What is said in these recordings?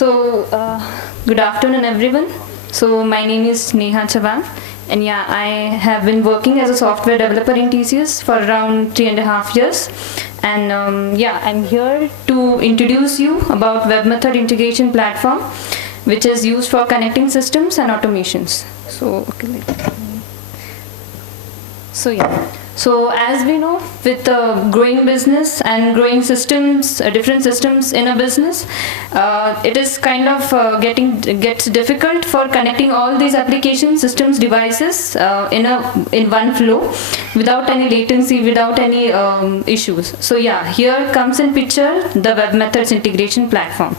Good afternoon, everyone. So, my name is Neha Chavan, and yeah, I have been working as a software developer in TCS for around 3.5 years. And I'm here to introduce you about WebMethod integration platform, which is used for connecting systems and automations. So as we know, with growing business and growing systems, different systems in a business, it is kind of gets difficult for connecting all these applications, systems, devices in one flow, without any latency, without any issues. So yeah, here comes in picture the WebMethods integration platform.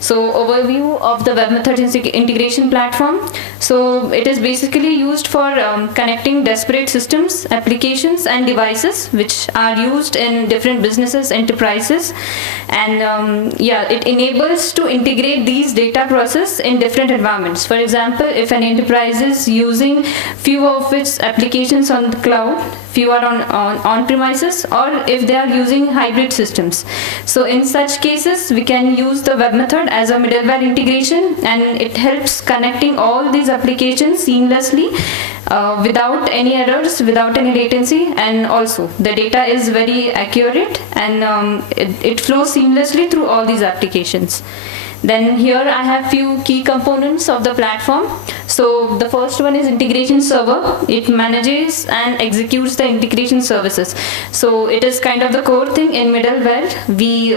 So overview of the WebMethods integration platform. So it is basically used for connecting disparate systems, applications and devices which are used in different businesses, enterprises, and it enables to integrate these data process in different environments. For example, if an enterprise is using few of its applications on the cloud, few are on premises, or if they are using hybrid systems. So in such cases, we can use the WebMethod as a middleware integration, and it helps connecting all these applications seamlessly without any errors, without any latency, and also the data is very accurate, and it flows seamlessly through all these applications. Then here I have few key components of the platform. So the first one is integration server. It manages and executes the integration services. So it is kind of the core thing in middleware. We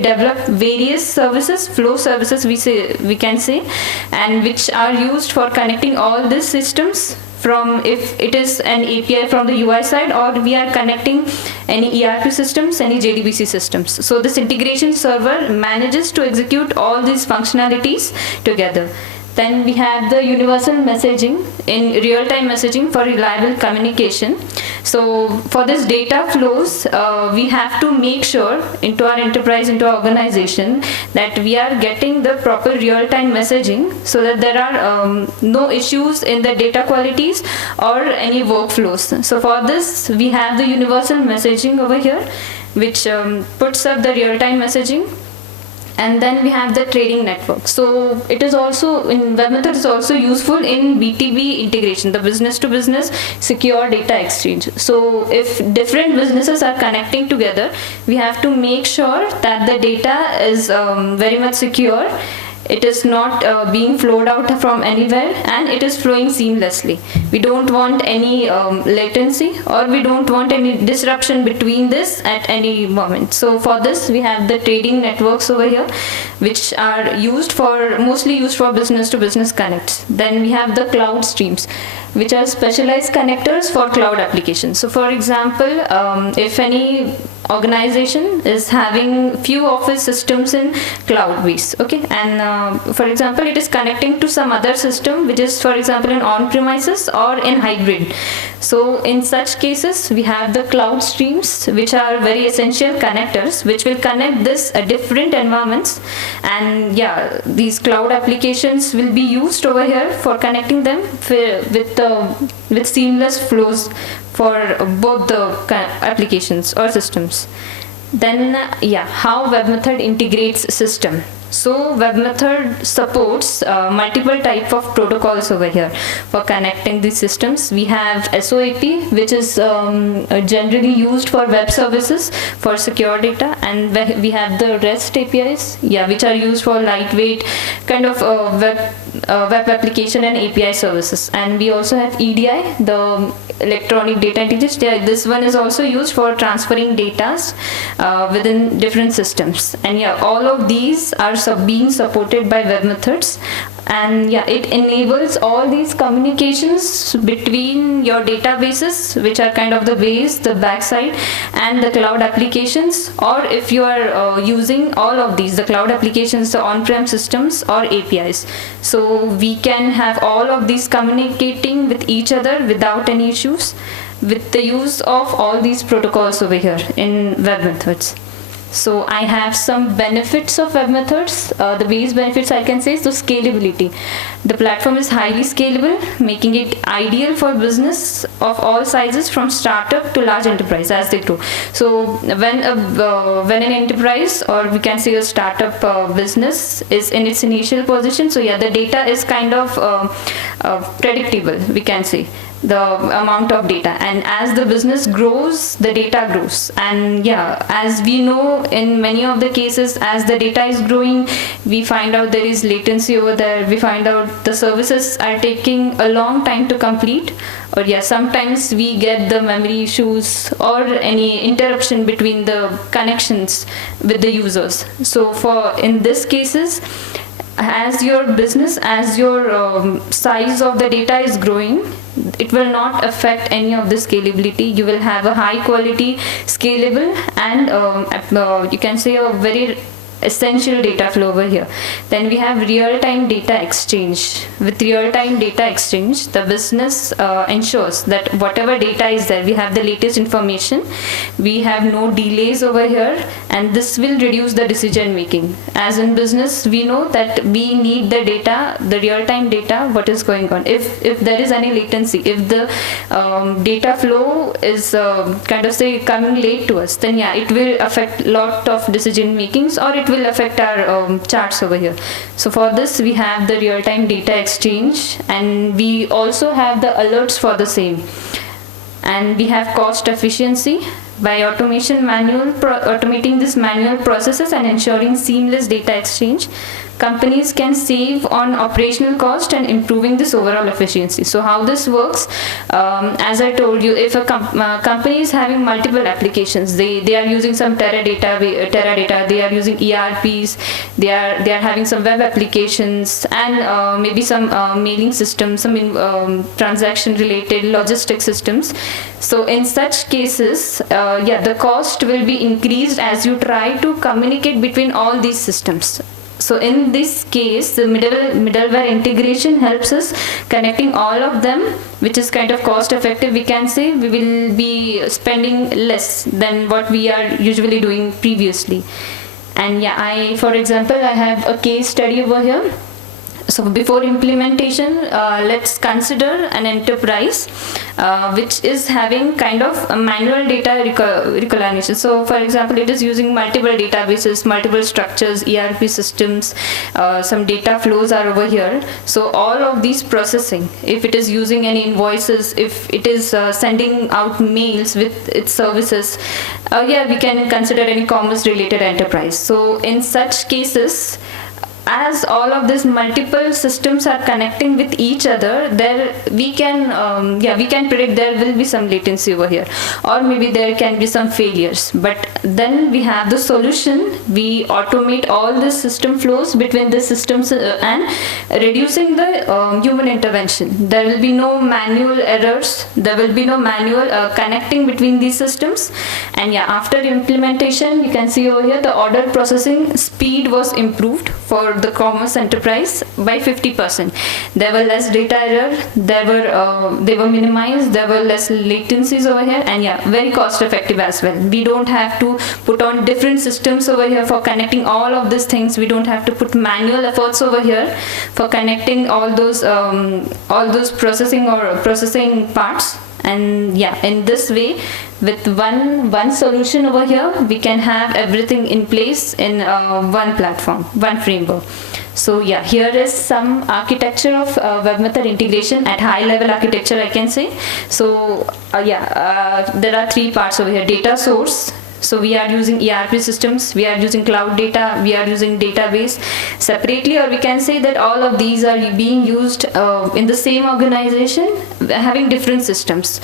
develop various services, flow services we can say, and which are used for connecting all these systems, from if it is an API from the UI side, or we are connecting any ERP systems, any JDBC systems. So this integration server manages to execute all these functionalities together. Then we have the universal messaging, in real-time messaging for reliable communication. So for this data flows, we have to make sure into our enterprise, into our organization, that we are getting the proper real-time messaging, so that there are no issues in the data qualities or any workflows. So for this, we have the universal messaging over here, which puts up the real-time messaging. And then we have the trading network. So it is also in WebMethods is also useful in B2B integration, the business to business secure data exchange. So if different businesses are connecting together, we have to make sure that the data is very much secure. It is not being flowed out from anywhere, and it is flowing seamlessly. We don't want any latency, or we don't want any disruption between this at any moment. So for this, we have the trading networks over here, which are mostly used for business to business connects. Then we have the cloud streams, which are specialized connectors for cloud applications. So for example, if any organization is having few office systems in cloud base, okay, and for example, it is connecting to some other system which is, for example, in on-premises or in hybrid. So in such cases, we have the cloud streams, which are very essential connectors, which will connect this different environments, and yeah, these cloud applications will be used over here for connecting them with seamless flows for both the applications or systems. Then how WebMethod integrates system. So WebMethod supports multiple type of protocols over here for connecting these systems. We have SOAP, which is generally used for web services for secure data, and we have the REST APIs, which are used for lightweight kind of web application and API services. And we also have EDI, the electronic data integration. This one is also used for transferring data within different systems. And all of these are being supported by WebMethods, and it enables all these communications between your databases, which are kind of the base, the backside, and the cloud applications, or if you are using all of these, the cloud applications, the on-prem systems or APIs. So we can have all of these communicating with each other without any issues with the use of all these protocols over here in WebMethods. So I have some benefits of web methods. The base benefits I can say is the scalability. The platform is highly scalable, making it ideal for business of all sizes from startup to large enterprise as they grow. So when an enterprise, or we can say a startup business, is in its initial position, so yeah, the data is kind of predictable, we can say, the amount of data, and as the business grows, the data grows. And yeah, as we know, in many of the cases, as the data is growing, we find out there is latency over there, we find out the services are taking a long time to complete, or yeah, sometimes we get the memory issues or any interruption between the connections with the users. So for in this cases, as your business, as your size of the data is growing, it will not affect any of the scalability. You will have a high quality, scalable, and you can say a very essential data flow over here. Then we have real-time data exchange. With real-time data exchange, the business ensures that whatever data is there, we have the latest information, we have no delays over here, and this will reduce the decision making. As in business, we know that we need the data, the real-time data, what is going on. If there is any latency, if the data flow is kind of say coming late to us, then yeah, it will affect lot of decision makings, or it will affect our charts over here. So for this, we have the real-time data exchange, and we also have the alerts for the same. And we have cost efficiency by automating this manual processes and ensuring seamless data exchange. Companies can save on operational cost and improving this overall efficiency. So how this works, as I told you, if a company is having multiple applications, they are using some Teradata, they are using ERPs, they are having some web applications, and maybe some mailing systems, some transaction related logistic systems. So in such cases, yeah, the cost will be increased as you try to communicate between all these systems. So in this case, the middleware integration helps us connecting all of them, which is kind of cost effective, we can say. We will be spending less than what we are usually doing previously. And yeah, for example, I have a case study over here. So before implementation, let's consider an enterprise which is having kind of a manual data recognition. So for example, it is using multiple databases, multiple structures, ERP systems, some data flows are over here. So all of these processing, if it is using any invoices, if it is sending out mails with its services, yeah, we can consider any commerce related enterprise. So in such cases, as all of these multiple systems are connecting with each other, there we can predict there will be some latency over here, or maybe there can be some failures. But then we have the solution. We automate all the system flows between the systems and reducing the human intervention. There will be no manual errors. There will be no manual connecting between these systems. And yeah, after implementation, you can see over here the order processing speed was improved for the commerce enterprise by 50%. There were less data error, they were minimized, there were less latencies over here, and yeah, very cost effective as well. We don't have to put on different systems over here for connecting all of these things. We don't have to put manual efforts over here for connecting all those processing parts. And yeah, in this way, with one solution over here, we can have everything in place in one platform, one framework. So yeah, here is some architecture of web method integration at high level architecture, I can say. So there are three parts over here. Data source. So we are using ERP systems, we are using cloud data, we are using database separately, or we can say that all of these are being used in the same organization, having different systems.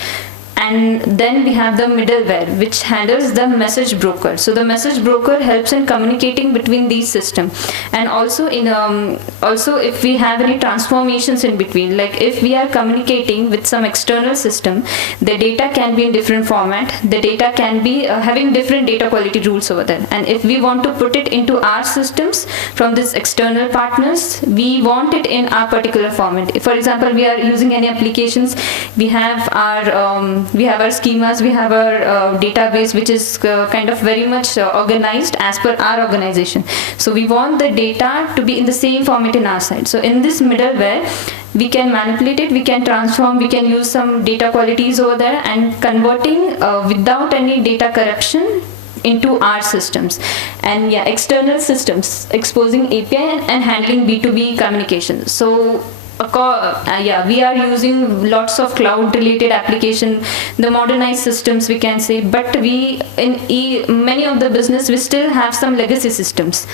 And then we have the middleware, which handles the message broker. So the message broker helps in communicating between these systems, and also if we have any transformations in between, like if we are communicating with some external system, the data can be in different format, the data can be having different data quality rules over there, and if we want to put it into our systems from this external partners, we want it in our particular format. If, for example, we are using any applications, we have our we have our schemas, we have our database, which is kind of very much organized as per our organization. So we want the data to be in the same format in our side. So in this middleware, we can manipulate it, we can transform, we can use some data qualities over there and converting without any data corruption into our systems. And yeah, external systems, exposing API and handling B2B communication. So we are using lots of cloud related application, the modernized systems we can say, but we many of the business we still have some legacy systems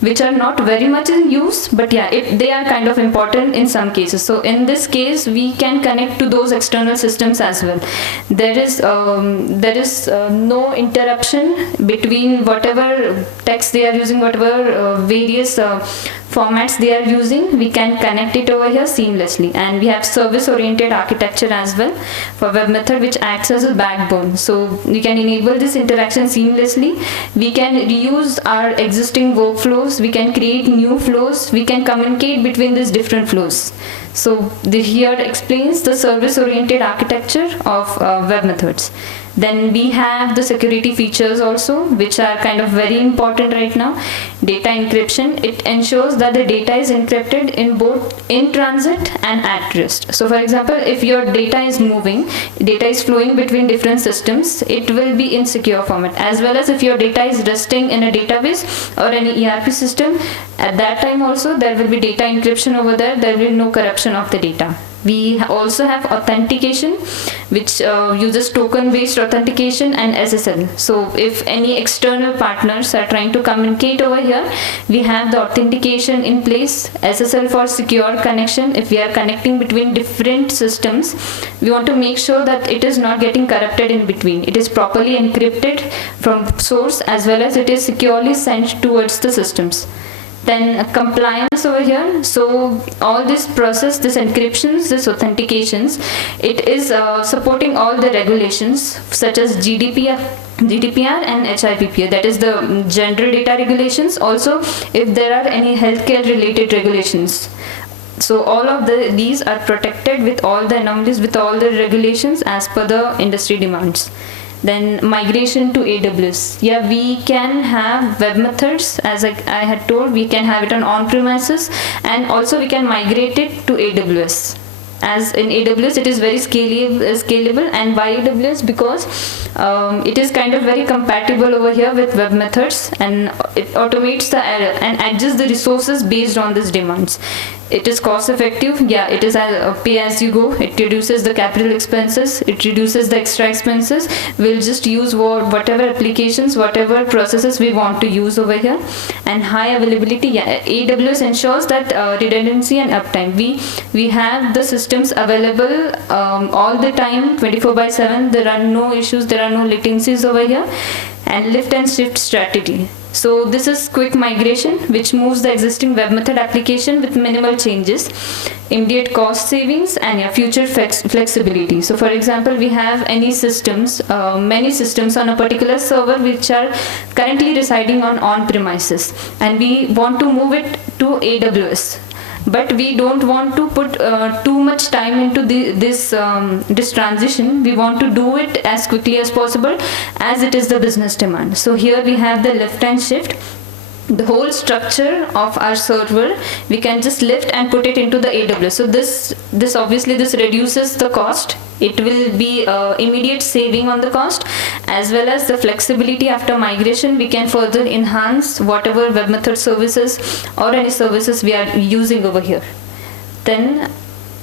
which are not very much in use, but yeah, they are kind of important in some cases. So in this case we can connect to those external systems as well. There is no interruption between whatever text they are using, whatever various formats they are using, we can connect it over here seamlessly. And we have service oriented architecture as well for WebMethod, which acts as a backbone. So we can enable this interaction seamlessly. We can reuse our existing workflows, we can create new flows, we can communicate between these different flows. So here explains the service oriented architecture of WebMethods. Then we have the security features also, which are kind of very important right now. Data encryption, it ensures that the data is encrypted in both in transit and at rest. So for example, if your data is moving, data is flowing between different systems, it will be in secure format. As well as if your data is resting in a database or any ERP system, at that time also there will be data encryption over there, there will be no corruption of the data. We also have authentication, which uses token-based authentication and SSL. So if any external partners are trying to communicate over here, we have the authentication in place, SSL for secure connection. If we are connecting between different systems, we want to make sure that it is not getting corrupted in between. It is properly encrypted from source as well as it is securely sent towards the systems. Then compliance over here. So all this process, this encryptions, this authentications, it is supporting all the regulations such as GDPR and HIPPA, that is the general data regulations. Also, if there are any healthcare related regulations. So all of these are protected with all the anomalies, with all the regulations as per the industry demands. Then migration to AWS. Yeah, we can have WebMethods, as I had told, we can have it on premises, and also we can migrate it to AWS. As in AWS, it is very scalable, and why AWS? Because it is kind of very compatible over here with WebMethods, and it automates and adjusts the resources based on these demands. It is cost effective. Yeah, it is a pay as you go. It reduces the capital expenses. It reduces the extra expenses. We'll just use whatever applications, whatever processes we want to use over here. And high availability. Yeah, AWS ensures that redundancy and uptime. We have the systems available all the time, 24/7. There are no issues. There are no latencies over here. And lift and shift strategy. So this is quick migration, which moves the existing WebMethod application with minimal changes, immediate cost savings, and future flexibility. So for example, we have many systems on a particular server which are currently residing on premises, and we want to move it to AWS. But we don't want to put too much time into this transition. We want to do it as quickly as possible, as it is the business demand. So here we have the lift and shift. The whole structure of our server, we can just lift and put it into the AWS. So this obviously this reduces the cost. It will be immediate saving on the cost, as well as the flexibility after migration. We can further enhance whatever WebMethod services or any services we are using over here. Then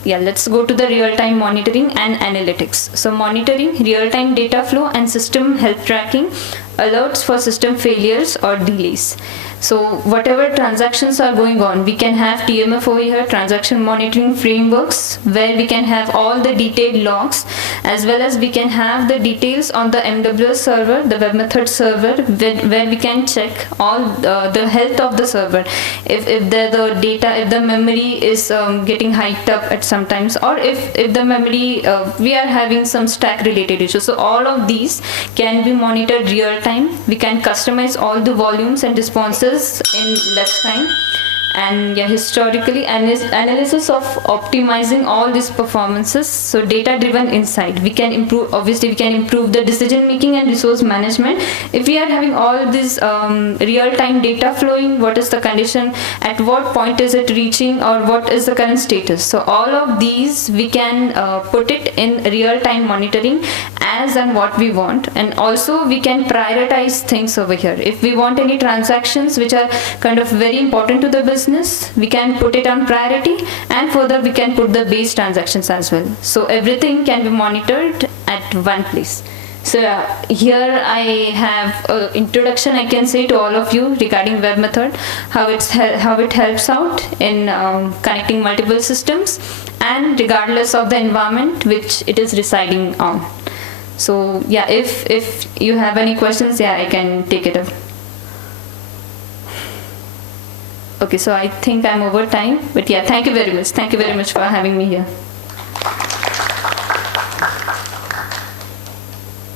let's go to the real-time monitoring and analytics. So monitoring, real-time data flow and system health tracking, alerts for system failures or delays. So whatever transactions are going on, we can have TMF over here, transaction monitoring frameworks, where we can have all the detailed logs, as well as we can have the details on the MWS server, the WebMethod server, where we can check all the health of the server. If the data, if the memory is getting hiked up at sometimes, or if the memory, we are having some stack related issues. So all of these can be monitored real time. We can customize all the volumes and responses in less time. And yeah, historically analysis of optimizing all these performances. So data driven insight, we can improve, obviously we can improve the decision making and resource management if we are having all this real time data flowing. What is the condition, at what point is it reaching, or what is the current status? So all of these we can put it in real time monitoring as and what we want. And also we can prioritize things over here. If we want any transactions which are kind of very important to the business, we can put it on priority, and further we can put the base transactions as well. So everything can be monitored at one place. So here I have an introduction, I can say, to all of you regarding web method, how it helps out in connecting multiple systems, and regardless of the environment which it is residing on. So yeah, if you have any questions, yeah, I can take it up. Okay, so I think I'm over time, but yeah, thank you very much. Thank you very much for having me here.